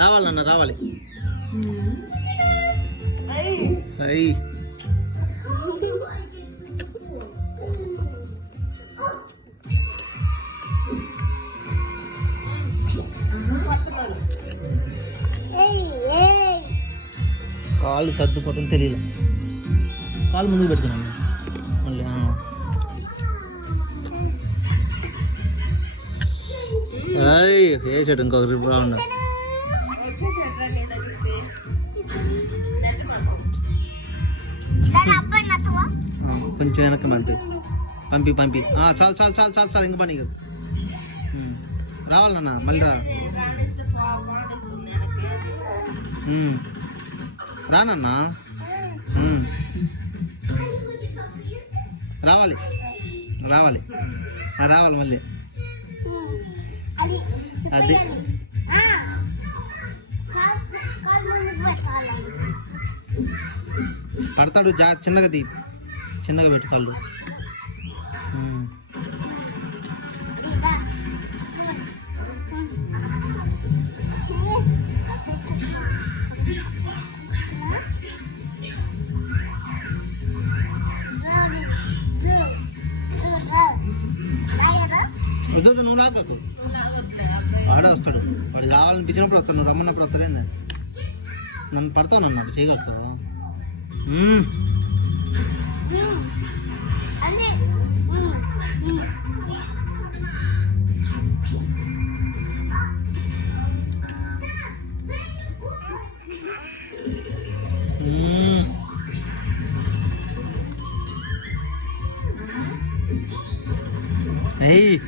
రావాలన్నా రావాలి. కాళ్ళు సర్దుకోవటం తెలియదు. కాళ్ళు ముందుకు పెడుతున్నాను మళ్ళీ. వేసాడు ఇంకొక రిప్ రౌండ్. కొంచెం వెనక్కి పంపి చాలు చాలు చాలు చాలు చాలు ఇంక పని రావాలన్నా మళ్ళీ రానన్నా రావాలి రావాలి రావాలి మళ్ళీ. అది పడతాడు. చిన్నగా చిన్నగా పెట్టుకోళ్ళు. వద్దు నువ్వు లాగకు. వాడే వస్తాడు. వాడు కావాలనిపించినప్పుడు వస్తాడు. నువ్వు రమ్మన్నప్పుడు వస్తాడేందా? నన్ను పడతావు అన్నాడు చేయగలరు. Hey.